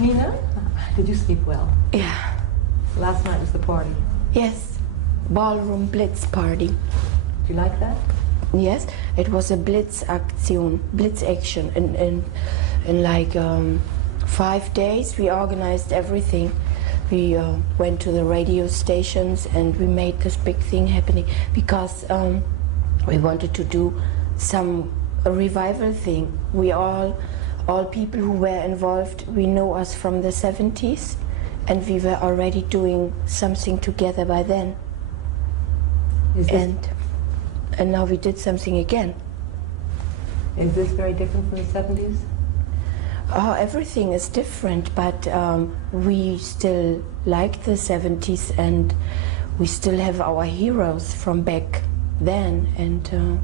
Nina, did you sleep well? Yeah. Last night was the party. Yes. Ballroom Blitz Party. Do you like that? Yes, it was a blitz action. In like 5 days we organized everything. We went to the radio stations and we made this big thing happening because we wanted to do a revival thing. We all people who were involved, we know us from the 70s, and we were already doing something together by then. And now we did something again. Is this very different from the 70s? Oh, everything is different, but we still like the 70s, and we still have our heroes from back then. And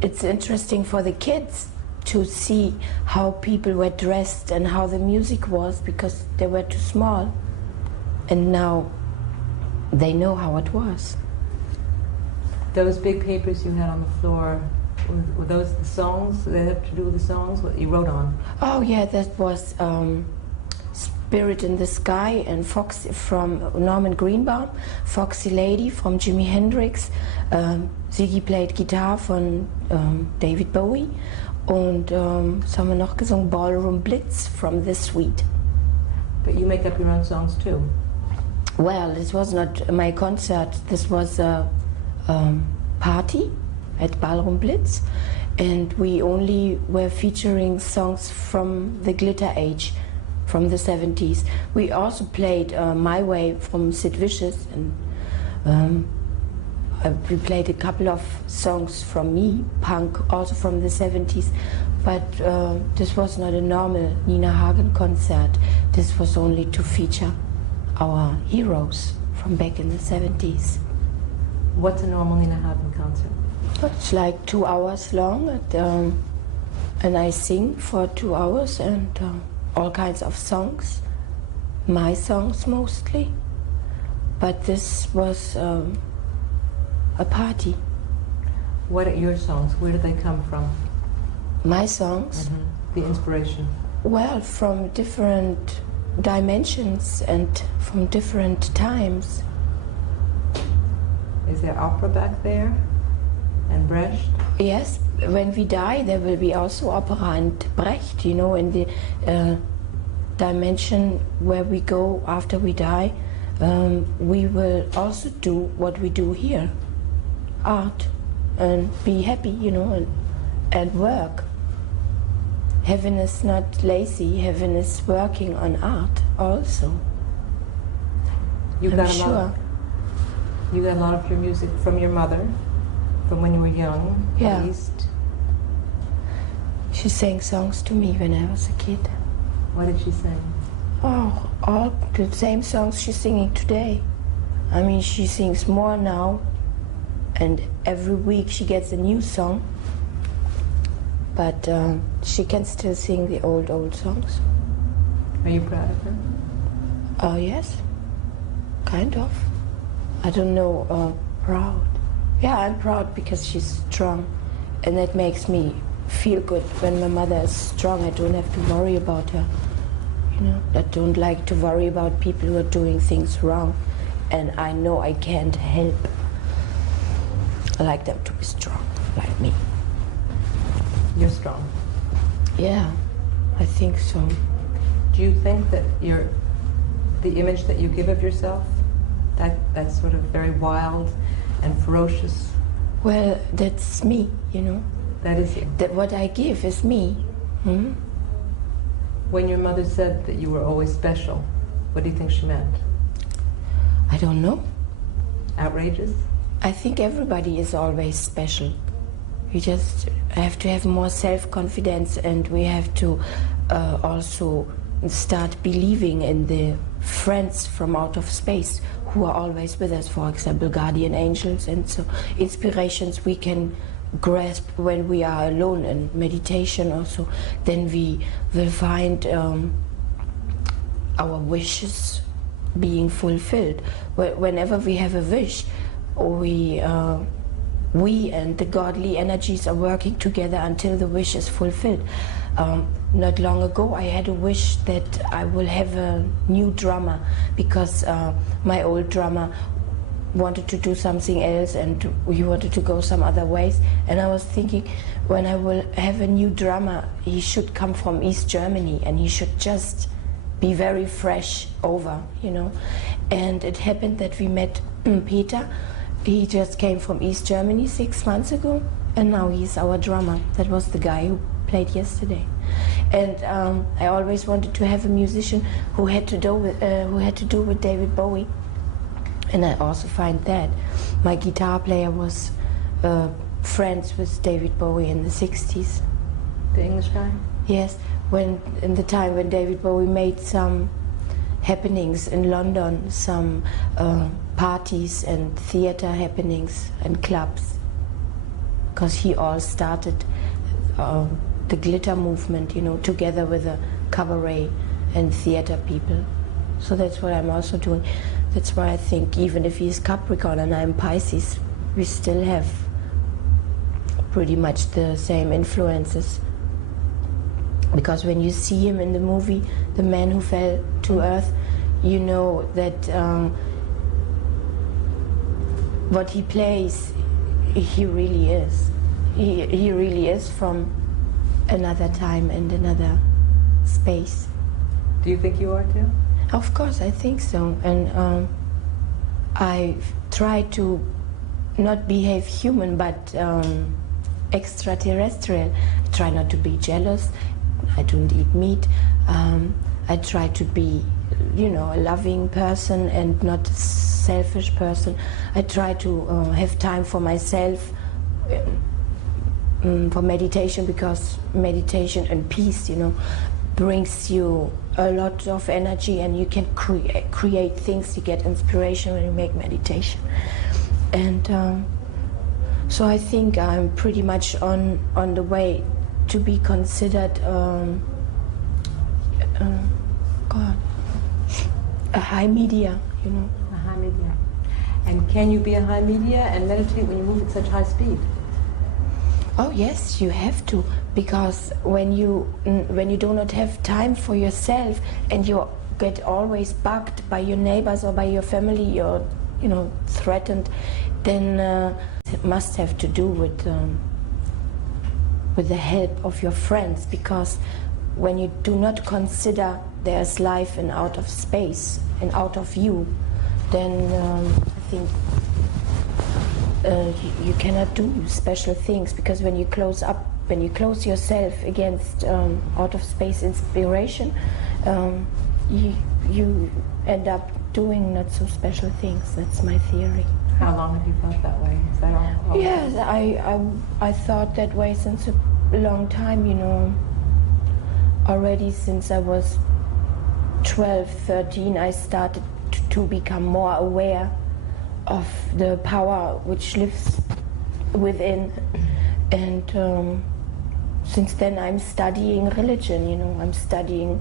it's interesting for the kids to see how people were dressed and how the music was, because they were too small. And now they know how it was. Those big papers you had on the floor, were those the songs? They had to do with the songs? What you wrote on? Oh yeah, that was Spirit in the Sky and Foxy from Norman Greenbaum, Foxy Lady from Jimi Hendrix, Ziggy played Guitar von David Bowie, und was haben wir noch gesungen? Ballroom Blitz from The Suite. But you make up your own songs too? Well, this was not my concert, this was a party at Ballroom Blitz, and we only were featuring songs from the glitter age, from the 70s. We also played My Way from Sid Vicious, and we played a couple of songs from me, punk, also from the 70s, but this was not a normal Nina Hagen concert. This was only to feature our heroes from back in the 70s. What's a normal Nina Hagen concert? It's like 2 hours long, and I sing for 2 hours, and all kinds of songs, my songs mostly. But this was a party. What are your songs? Where do they come from? My songs? Mm-hmm. The inspiration? Well, from different dimensions and from different times. Is there opera back there? And Brecht? Yes, when we die there will be also opera and Brecht, you know, in the dimension where we go after we die. We will also do what we do here, art, and be happy, you know, and work. Heaven is not lazy, heaven is working on art also. You got a lot of your music from your mother, from when you were young, yeah. At least. She sang songs to me when I was a kid. What did she sing? Oh, all the same songs she's singing today. I mean, she sings more now, and every week she gets a new song. But she can still sing the old songs. Are you proud of her? Oh, yes. Kind of. I don't know, proud. Yeah, I'm proud because she's strong, and that makes me feel good. When my mother is strong, I don't have to worry about her. You know, I don't like to worry about people who are doing things wrong, and I know I can't help. I like them to be strong, like me. You're strong. Yeah, I think so. Do you think that the image that you give of yourself, that's sort of very wild and ferocious? Well, that's me, you know. That is you. That what I give is me. Hmm? When your mother said that you were always special, what do you think she meant? I don't know. Outrageous? I think everybody is always special. We just have to have more self-confidence, and we have to also start believing in the friends from out of space who are always with us, for example, guardian angels, and so inspirations we can grasp when we are alone in meditation also. Then we will find our wishes being fulfilled. Whenever we have a wish, we we and the godly energies are working together until the wish is fulfilled. Not long ago I had a wish that I will have a new drummer, because my old drummer wanted to do something else and he wanted to go some other ways, and I was thinking, when I will have a new drummer, he should come from East Germany and he should just be very fresh over, you know. And it happened that we met Peter. He just came from East Germany 6 months ago, and now he's our drummer. That was the guy who played yesterday. And I always wanted to have a musician who had to do with David Bowie. And I also find that my guitar player was friends with David Bowie in the 60s. The English guy? Yes, in the time when David Bowie made some happenings in London, some parties and theater happenings and clubs, because he all started the glitter movement, you know, together with the cabaret and theater people. So that's what I'm also doing. That's why I think even if he's Capricorn and I'm Pisces, we still have pretty much the same influences. Because when you see him in the movie, The Man Who Fell to Earth, you know that what he plays, he really is. He really is from another time and another space. Do you think you are too? Of course, I think so. And I try to not behave human, but extraterrestrial. I try not to be jealous. I don't eat meat. I try to be, you know, a loving person and not a selfish person. I try to have time for myself, for meditation, because meditation and peace, you know, brings you a lot of energy, and you can create things. You get inspiration when you make meditation. And so I think I'm pretty much on the way to be considered a high media, you know. A high media. And can you be a high media and meditate when you move at such high speed? Oh yes, you have to, because when you do not have time for yourself and you get always bugged by your neighbors or by your family, you're, you know, threatened, then it must have to do with the help of your friends, because when you do not consider there's life in out of space and out of you, then I think you cannot do special things, because when you close yourself against out of space inspiration, you end up doing not so special things. That's my theory. How long have you felt that way? Is that all? Yes, I thought that way since a long time, you know. Already since I was 12, 13, I started to become more aware of the power which lives within. And since then I'm studying religion, you know. I'm studying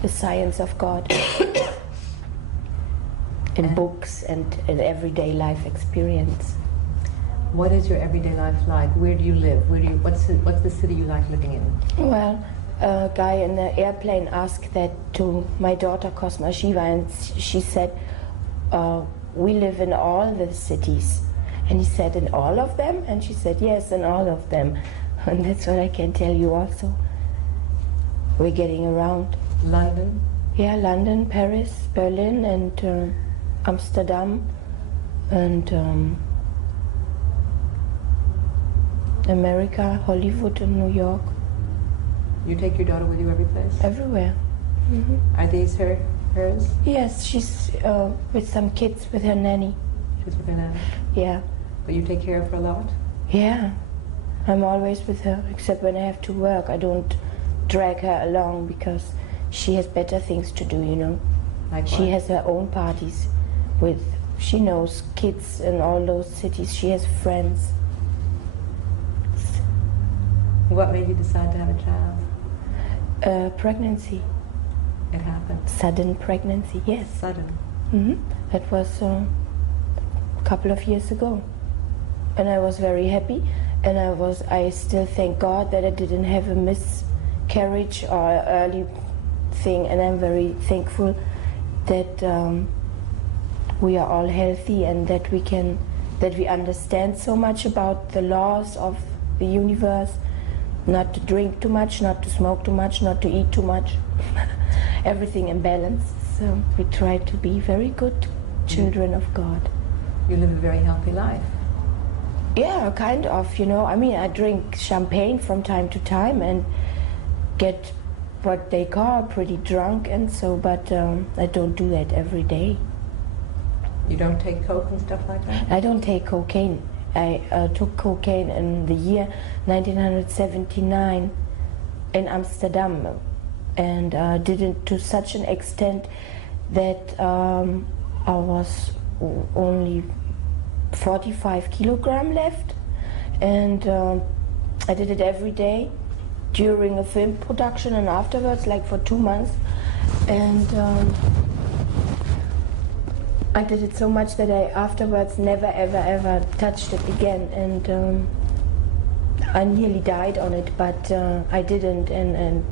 the science of God in books and in everyday life experience. What is your everyday life like? Where do you live? What's the city you like living in? Well, a guy in the airplane asked that to my daughter Cosma Shiva, and she said, we live in all the cities. And he said, in all of them? And she said, yes, in all of them. And that's what I can tell you also. We're getting around. London? Yeah, London, Paris, Berlin, and Amsterdam, and America, Hollywood, and New York. You take your daughter with you every place? Everywhere. Mm-hmm. Are these hers? Yes, she's with some kids with her nanny. She's with her nanny? Yeah. But you take care of her a lot? Yeah. I'm always with her, except when I have to work. I don't drag her along because she has better things to do, you know. Like what? She has her own parties with, she knows kids in all those cities. She has friends. What made you decide to have a child? Pregnancy. It happened. Sudden pregnancy, yes. Sudden. Mm-hmm. That was a couple of years ago. and I was very happy, and I still thank God that I didn't have a miscarriage or an early thing, and I'm very thankful that we are all healthy and that we understand so much about the laws of the universe, not to drink too much, not to smoke too much, not to eat too much, everything in balance. So we try to be very good children of God. You live a very healthy life. Yeah, kind of, you know. I mean, I drink champagne from time to time and get what they call pretty drunk and so, but I don't do that every day. You don't take coke and stuff like that? I don't take cocaine. I took cocaine in the year 1979 in Amsterdam, and did it to such an extent that I was only 45 kilogram left, and I did it every day during a film production and afterwards, like for 2 months, and I did it so much that I afterwards never ever touched it again, and I nearly died on it, but I didn't, and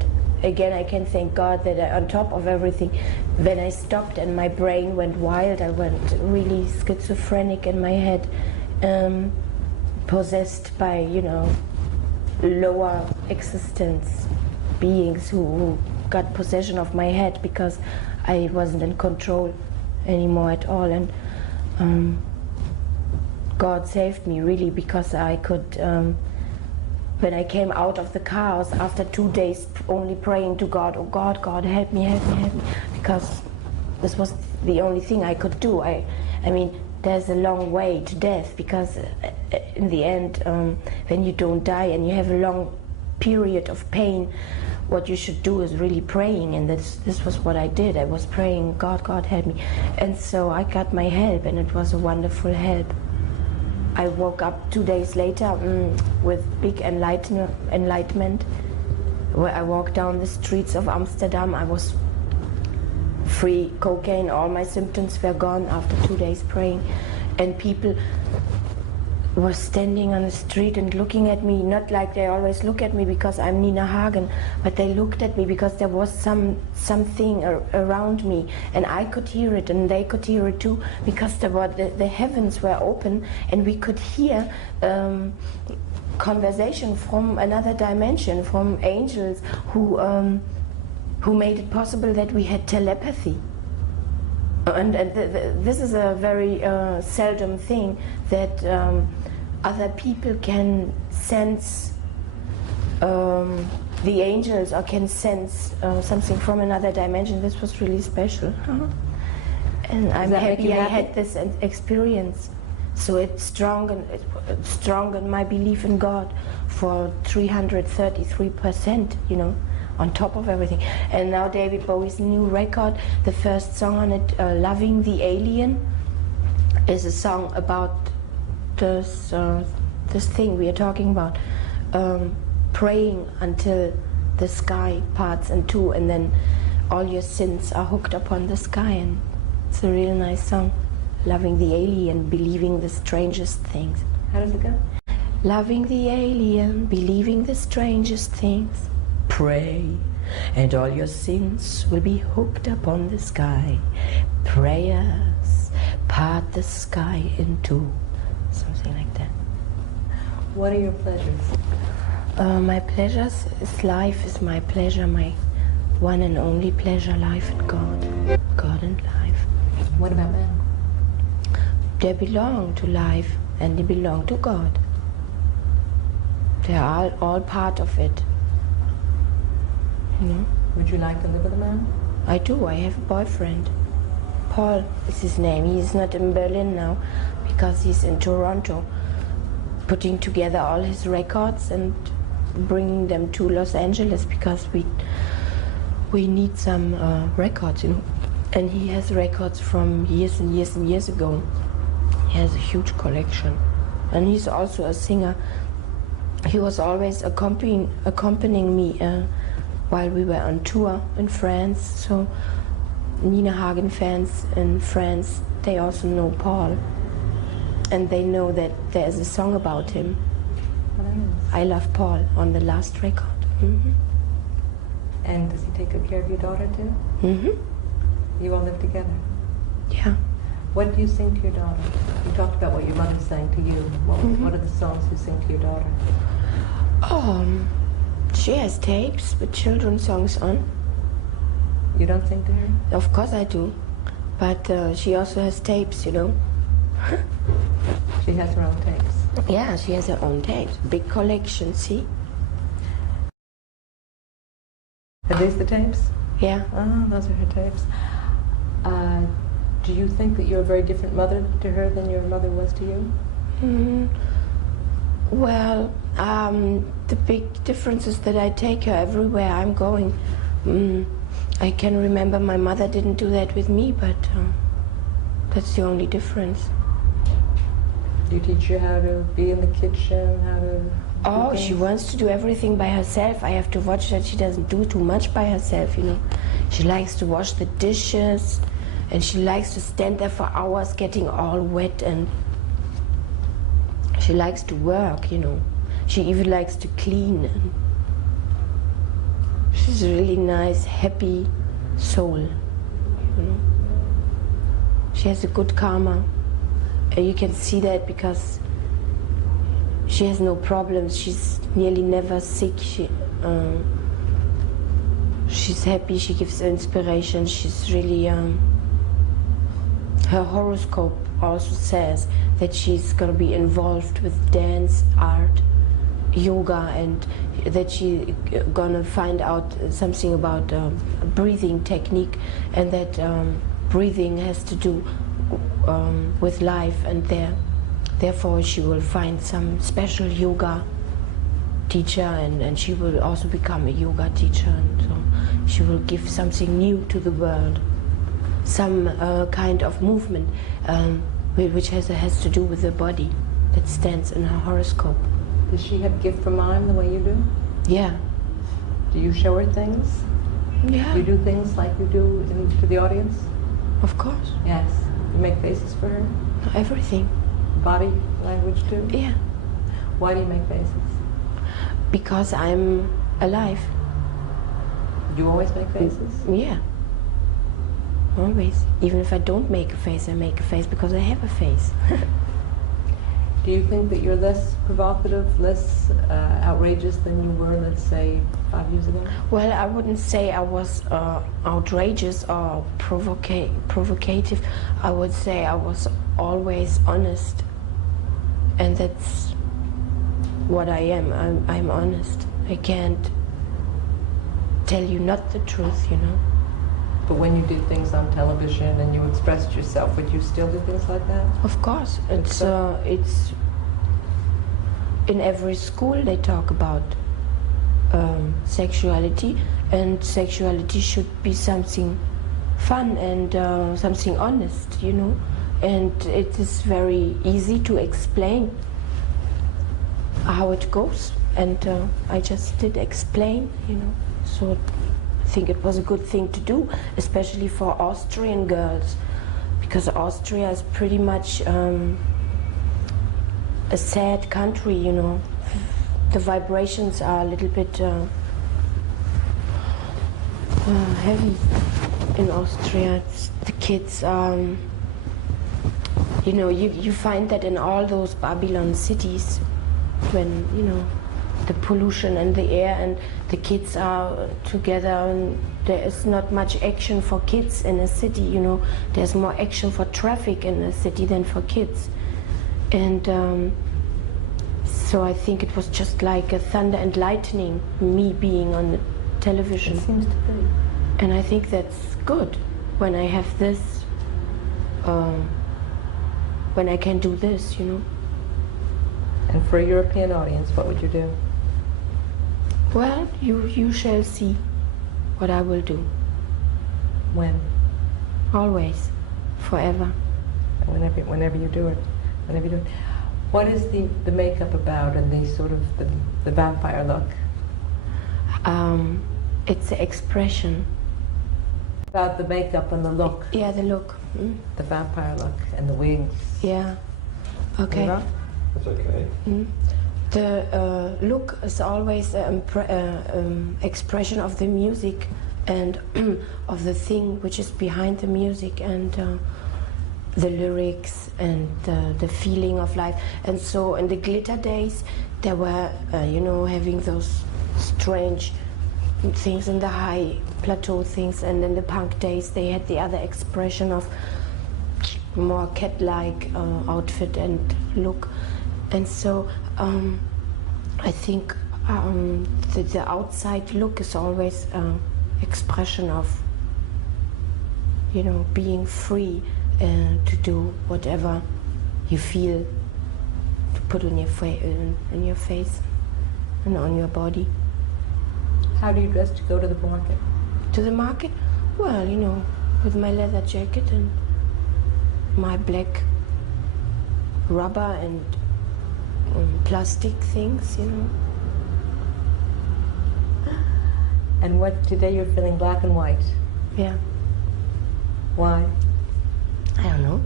again I can thank God that on top of everything, when I stopped and my brain went wild, I went really schizophrenic in my head, possessed by, you know, lower existence beings who got possession of my head because I wasn't in control anymore at all, and God saved me really, because I could when I came out of the chaos after 2 days only praying to God, oh God, God, help me, help me, help me, because this was the only thing I could do. I mean, there's a long way to death, because in the end, when you don't die and you have a long period of pain, what you should do is really praying, and this was what I did. I was praying, God, God, help me. And so I got my help, and it was a wonderful help. I woke up 2 days later with big enlightenment. Where I walked down the streets of Amsterdam, I was free cocaine, all my symptoms were gone after 2 days praying, and people were standing on the street and looking at me, not like they always look at me because I'm Nina Hagen, but they looked at me because there was something around me, and I could hear it and they could hear it too, because the heavens were open and we could hear conversation from another dimension, from angels who made it possible that we had telepathy. And this is a very seldom thing, that other people can sense the angels, or can sense something from another dimension. This was really special. And I'm happy I had this experience. So it strengthened my belief in God for 333%, you know, on top of everything. And now David Bowie's new record, the first song on it, Loving the Alien, is a song about this thing we are talking about, praying until the sky parts in two, and then all your sins are hooked upon the sky. And it's a real nice song. Loving the alien, believing the strangest things. How does it go? Loving the alien, believing the strangest things. Pray, and all your sins will be hooked upon the sky. Prayers part the sky in two. Something like that. What are your pleasures? My pleasures is life is my pleasure, my one and only pleasure, life and God. God and life. What about men? They belong to life and they belong to God. They are all part of it. You know? Would you like to live with a man? I do. I have a boyfriend. Paul is his name. He is not in Berlin now because he's in Toronto, putting together all his records and bringing them to Los Angeles because we need some records, you know. And he has records from years and years and years ago. He has a huge collection, and he's also a singer. He was always accompanying me while we were on tour in France. So Nina Hagen fans in France, they also know Paul. and they know that there's a song about him. Nice. I Love Paul on the last record. Mm-hmm. And does he take good care of your daughter too? Mm-hmm. You all live together. Yeah. What do you sing to your daughter? You talked about what your mother sang to you. What are the songs you sing to your daughter? She has tapes with children's songs on. You don't sing to her? Of course I do, but she also has tapes, you know. She has her own tapes. Yeah, she has her own tapes. Big collection, see? Are these the tapes? Yeah. Oh, those are her tapes. Do you think that you're a very different mother to her than your mother was to you? Well, the big difference is that I take her everywhere I'm going. I can remember my mother didn't do that with me, but that's the only difference. Do you teach her how to be in the kitchen, how to... Oh, she wants to do everything by herself. I have to watch that she doesn't do too much by herself, you know. She likes to wash the dishes, and she likes to stand there for hours getting all wet, and she likes to work, you know. She even likes to clean. And she's a really nice, happy soul, you know. She has a good karma, and you can see that because she has no problems. She's nearly never sick. She's happy. She gives inspiration. She's really. Her horoscope also says that she's going to be involved with dance, art, yoga, and that she's going to find out something about breathing technique, and that breathing has to do with life, and therefore she will find some special yoga teacher, and she will also become a yoga teacher, and so she will give something new to the world, some kind of movement which has to do with the body that stands in her horoscope. Does she have gift for mime the way you do? Yeah. Do you show her things? Yeah. You do things like you do to the audience? Of course. Yes. You make faces for her? Everything. Body language too? Yeah. Why do you make faces? Because I'm alive. You always make faces? Yeah. Always. Even if I don't make a face, I make a face because I have a face. Do you think that you're less provocative, less outrageous than you were, let's say, 5 years ago? Well, I wouldn't say I was outrageous or provocative. I would say I was always honest. And that's what I am. I'm honest. I can't tell you not the truth, you know. But when you did things on television and you expressed yourself, would you still do things like that? Of course. It's in every school they talk about sexuality, and sexuality should be something fun and something honest, you know. And it is very easy to explain how it goes, and I just did explain, you know. So I think it was a good thing to do, especially for Austrian girls, because Austria is pretty much a sad country, you know. The vibrations are a little bit heavy in Austria. The kids, you know, you find that in all those Babylon cities, when, you know, the pollution and the air and the kids are together, and there is not much action for kids in a city, you know. There's more action for traffic in a city than for kids. And so I think it was just like a thunder and lightning, me being on the television. It seems to be. And I think that's good when I have this, when I can do this, you know. And for a European audience, what would you do? Well, you shall see what I will do. When? Always. Forever. Whenever you do it. Whenever you do it. What is the makeup about and the sort of the vampire look? It's the expression. About the makeup and the look. Yeah, the look. The vampire look and the wigs. Yeah. Okay. Eva? That's okay. The look is always an expression of the music and of the thing which is behind the music and the lyrics and the feeling of life. And so in the glitter days, they were, having those strange things in the high plateau things, and in the punk days, they had the other expression of more cat-like outfit and look. And so I think the outside look is always expression of, being free to do whatever you feel to put on your in your face and on your body. How do you dress to go to the market? To the market? Well, with my leather jacket and my black rubber and plastic things, And today you're feeling black and white. Yeah. Why? I don't know.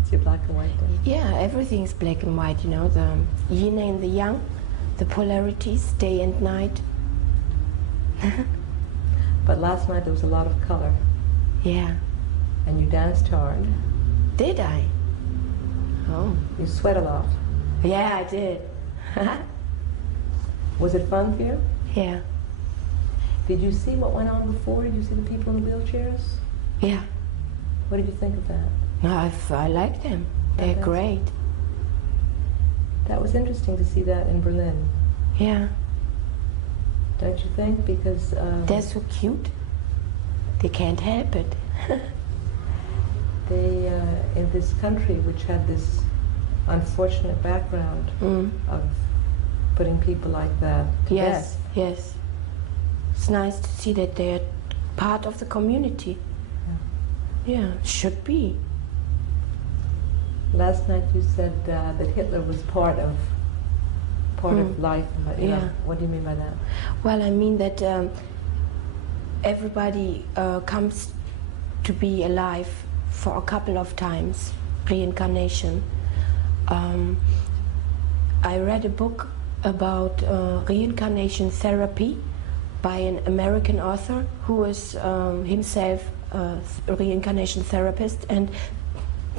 It's your black and white day. Yeah, everything's black and white, the yin and the yang, the polarities, day and night. But last night there was a lot of color. Yeah. And you danced hard. Did I? Oh. You sweat a lot. Yeah, I did. Was it fun for you? Yeah. Did you see what went on before? Did you see the people in the wheelchairs? Yeah. What did you think of that? No, I like them. They're great. That was interesting to see that in Berlin. Yeah. Don't you think? Because they're so cute. They can't help it. They, in this country, which had this unfortunate background of putting people like that to death. Yes. It's nice to see that they're part of the community. Yeah, should be. Last night you said that Hitler was part of life. But, what do you mean by that? Well, I mean that everybody comes to be alive for a couple of times, reincarnation. I read a book about reincarnation therapy by an American author who is himself a reincarnation therapist, and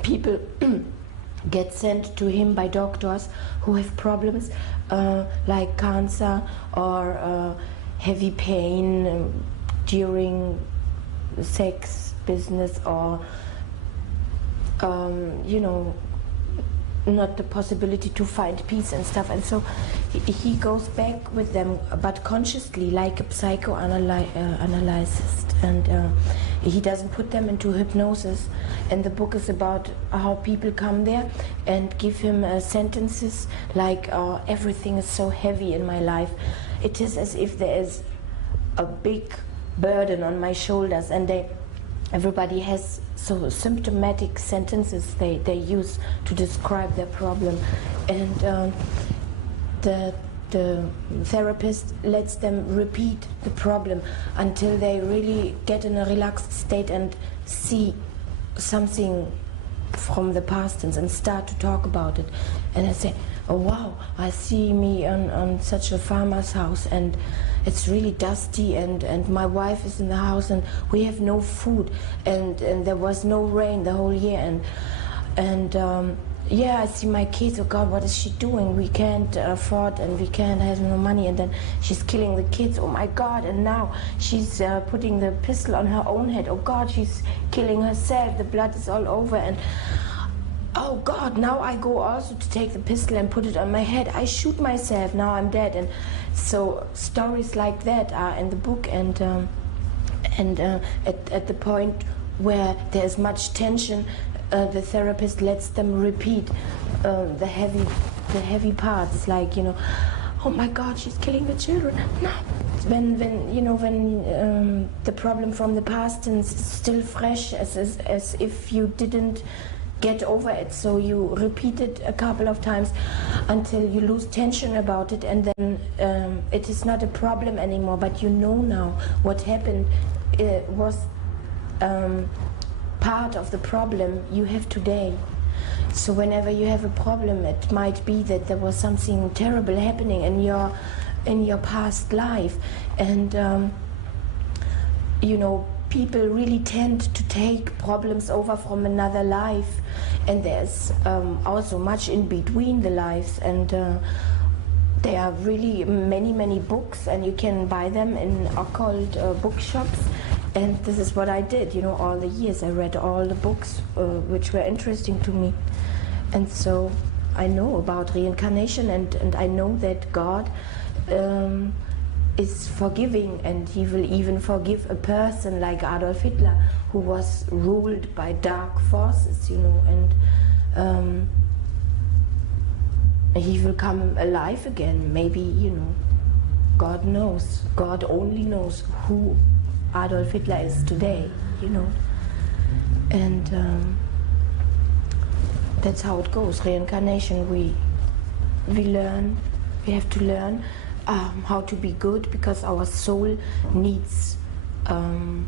people get sent to him by doctors who have problems like cancer or heavy pain during sex business, or not the possibility to find peace and stuff. And so he goes back with them, but consciously, like a psychoanalyst, and he doesn't put them into hypnosis. And the book is about how people come there and give him sentences like, everything is so heavy in my life. It is as if there is a big burden on my shoulders, and everybody has so symptomatic sentences they use to describe their problem, and the therapist lets them repeat the problem until they really get in a relaxed state and see something from the past tense and start to talk about it. And I say, oh wow, I see me on such a farmer's house, and it's really dusty, and my wife is in the house, and we have no food, and there was no rain the whole year, and yeah, I see my kids, oh God, what is she doing? We can't afford, and we can't have no money, and then she's killing the kids, oh my God, and now she's putting the pistol on her own head, oh God, she's killing herself, the blood is all over, and oh God, now I go also to take the pistol and put it on my head, I shoot myself, now I'm dead. And so stories like that are in the book, and at the point where there's much tension, the therapist lets them repeat the heavy parts, like, oh my God, she's killing the children. No, when the problem from the past is still fresh, as if you didn't get over it, so you repeat it a couple of times until you lose tension about it, and then it is not a problem anymore, but now what happened was part of the problem you have today. So whenever you have a problem, it might be that there was something terrible happening in your past life, and you know, people really tend to take problems over from another life, and there's also much in between the lives, and there are really many books, and you can buy them in occult bookshops. And this is what I did, you know, all the years. I read all the books which were interesting to me. And so I know about reincarnation, and I know that God is forgiving, and He will even forgive a person like Adolf Hitler, who was ruled by dark forces, you know, and he will come alive again. Maybe, you know, God knows. God only knows who Adolf Hitler is today, you know. And that's how it goes. Reincarnation, we learn, we have to learn how to be good, because our soul needs to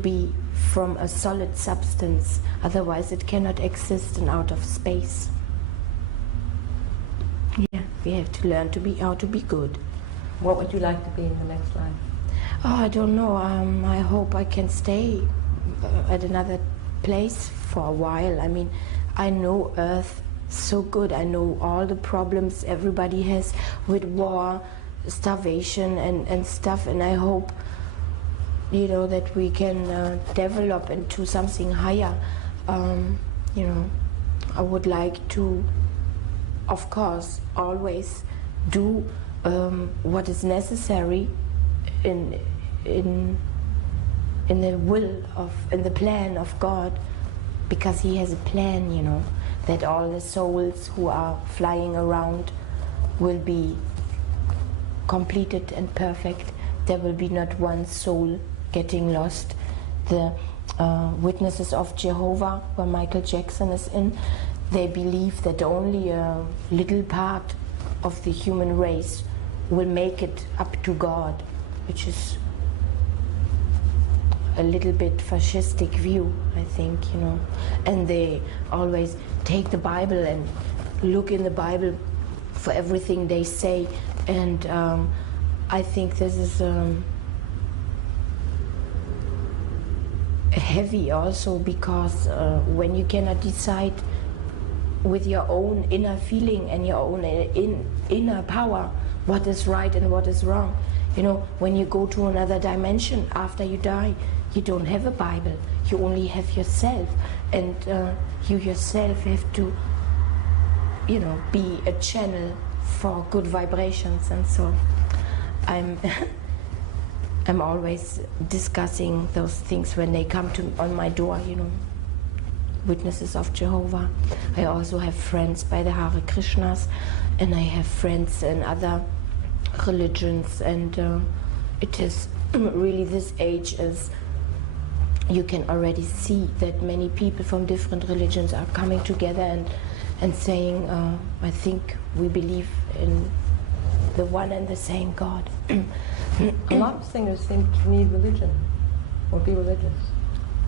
be from a solid substance, otherwise it cannot exist in outer space. Yeah, we have to learn how to be good. What would you like to be in the next life? Oh, I don't know. I hope I can stay at another place for a while. I mean, I know Earth so good. I know all the problems everybody has with war, starvation, and stuff. And I hope, you know, that we can develop into something higher. You know, I would like to, of course, always do what is necessary in the will of, in the plan of God, because He has a plan, you know, that all the souls who are flying around will be completed and perfect. There will be not one soul getting lost. The Witnesses of Jehovah, where Michael Jackson is in, they believe that only a little part of the human race will make it up to God, which is a little bit fascistic view, I think, you know. And they always take the Bible and look in the Bible for everything they say, and I think this is heavy also, because when you cannot decide with your own inner feeling and your own inner power what is right and what is wrong. You know, when you go to another dimension after you die, you don't have a Bible, you only have yourself, and you yourself have to, you know, be a channel for good vibrations. And so I'm I'm always discussing those things when they come to on my door, you know. Witnesses of Jehovah. I also have friends by the Hare Krishnas, and I have friends in other religions, and it is really, this age is, you can already see that many people from different religions are coming together and saying, I think we believe in the one and the same God. A lot of singers seem to need religion or be religious.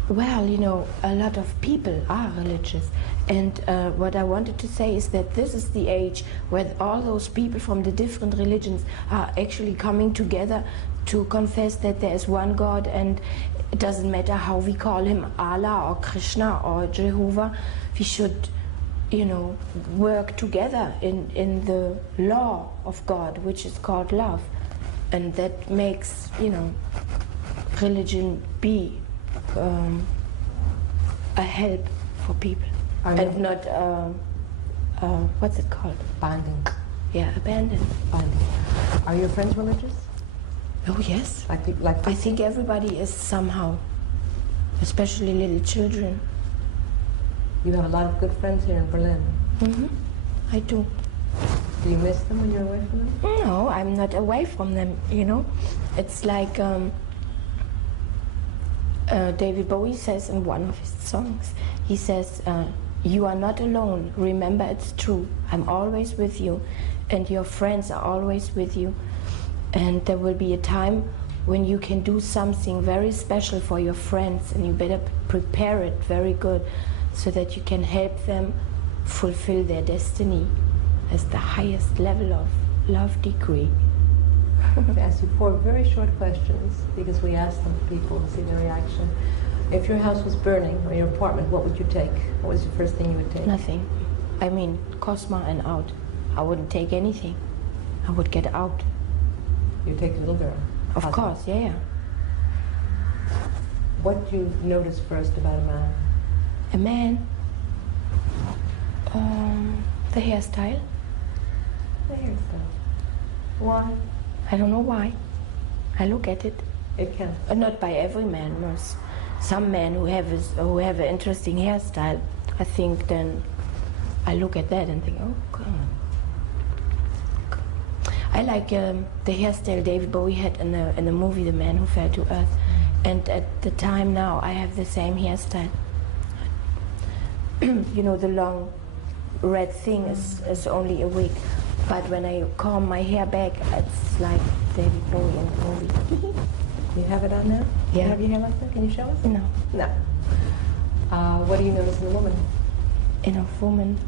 Well, you know, a lot of people are religious, and what I wanted to say is that this is the age where all those people from the different religions are actually coming together to confess that there is one God, and it doesn't matter how we call him, Allah or Krishna or Jehovah. We should, you know, work together in the law of God, which is called love, and that makes, you know, religion be a help for people, and not what's it called? Binding. Yeah, abandon. Binding. Are your friends religious? Oh yes. Like I think everybody is somehow, especially little children. You have a lot of good friends here in Berlin. Mm-hmm. I do. Do you miss them when you're away from them? No, I'm not away from them, you know. It's like David Bowie says in one of his songs, he says, you are not alone, remember it's true, I'm always with you, and your friends are always with you, and there will be a time when you can do something very special for your friends, and you better prepare it very good, so that you can help them fulfill their destiny as the highest level of love degree. I'm going to ask you 4 very short questions because we asked them people to see their reaction. If your house was burning or your apartment, what would you take? What was the first thing you would take? Nothing. I mean, Cosma and out. I wouldn't take anything. I would get out. You take the little girl? Of course, yeah. What do you notice first about a man? A man? The hairstyle. The hairstyle. Why? I don't know why. I look at it. It can. Not by every man. There's some men who have an interesting hairstyle. I think then I look at that and think, oh, God. I like the hairstyle David Bowie had in the movie The Man Who Fell to Earth. And at the time now, I have the same hairstyle. You know, the long red thing is only a wig. But when I comb my hair back, it's like David Bowie in the movie. You have it on now? Yeah. You have your hair like that? Can you show us? No. No. What do you notice in a woman? In a woman,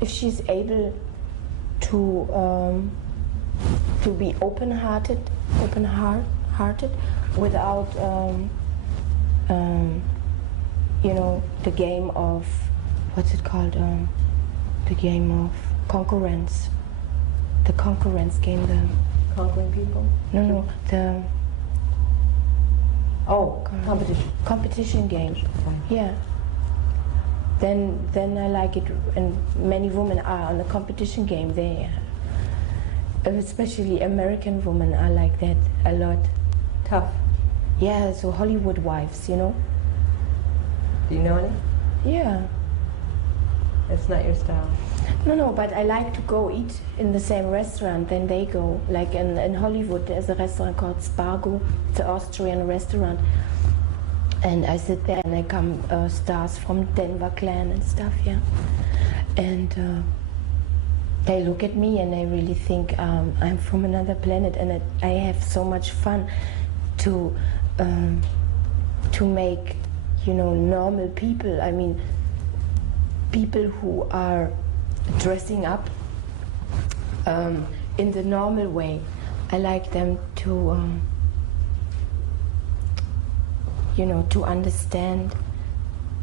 if she's able to be open-hearted, without you know, the game of, what's it called? The game of concurrence. The concurrence game. The conquering people? No, the. Oh, competition. Competition game. Yeah. Then I like it, and many women are on the competition game. They, especially American women, are like that a lot. Tough. Yeah, so Hollywood wives, you know. Do you know any? Yeah. It's not your style. No, but I like to go eat in the same restaurant than they go. Like in Hollywood, there's a restaurant called Spargo. It's an Austrian restaurant. And I sit there and I come stars from Denver Clan and stuff, yeah. And they look at me and they really think I'm from another planet, and I have so much fun to make, you know, normal people. I mean, people who are dressing up in the normal way. I like them to, you know, to understand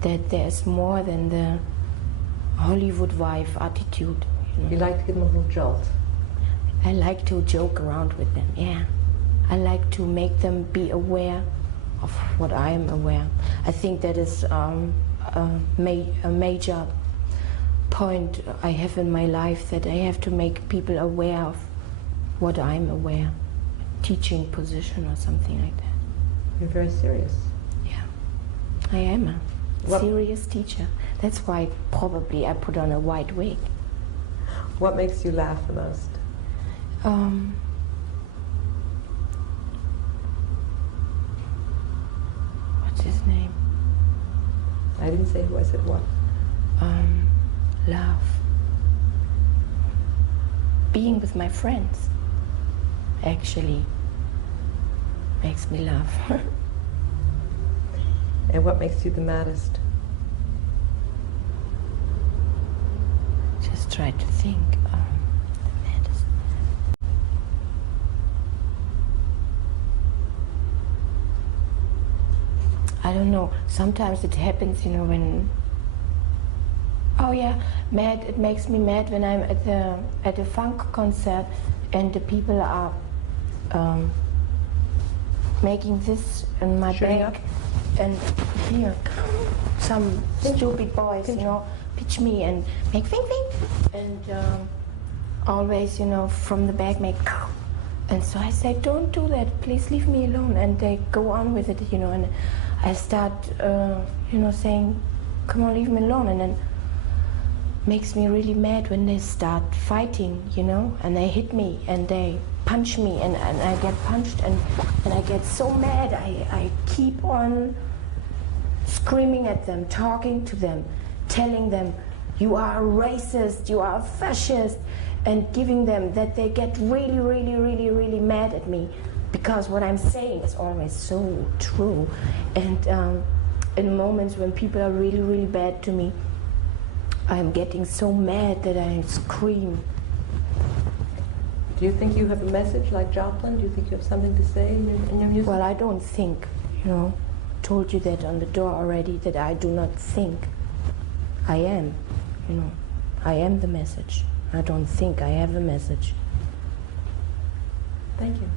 that there's more than the Hollywood wife attitude. You know? You like to give them a little jolt. I like to joke around with them, yeah. I like to make them be aware of what I am aware. I think that is a major point I have in my life, that I have to make people aware of what I'm aware. A teaching position or something like that. You're very serious. Yeah, I am a serious teacher. That's why probably I put on a white wig. What makes you laugh the most? What's his name? I didn't say who, I said what. Love. Being with my friends actually makes me laugh. And what makes you the maddest? Just try to think. The maddest. I don't know. Sometimes it happens, you know, when. Oh yeah, mad. It makes me mad when I'm at a funk concert and the people are making this in my Shooting back, up? and here some stupid boys, you know, pitch me and make fing fing, and always, you know, from the back make. And so I say, don't do that, please leave me alone. And they go on with it, you know, and I start, you know, saying, come on, leave me alone. And then makes me really mad when they start fighting, you know, and they hit me and they punch me, and I get punched, and I get so mad. I keep on screaming at them, talking to them, telling them, you are a racist, you are a fascist, and giving them that they get really, really, really, really mad at me because what I'm saying is always so true. And in moments when people are really, really bad to me, I'm getting so mad that I scream. Do you think you have a message like Joplin? Do you think you have something to say in your music? Well, I don't think, you know. Told you that on the door already, that I do not think. I am, you know. I am the message. I don't think I have a message. Thank you.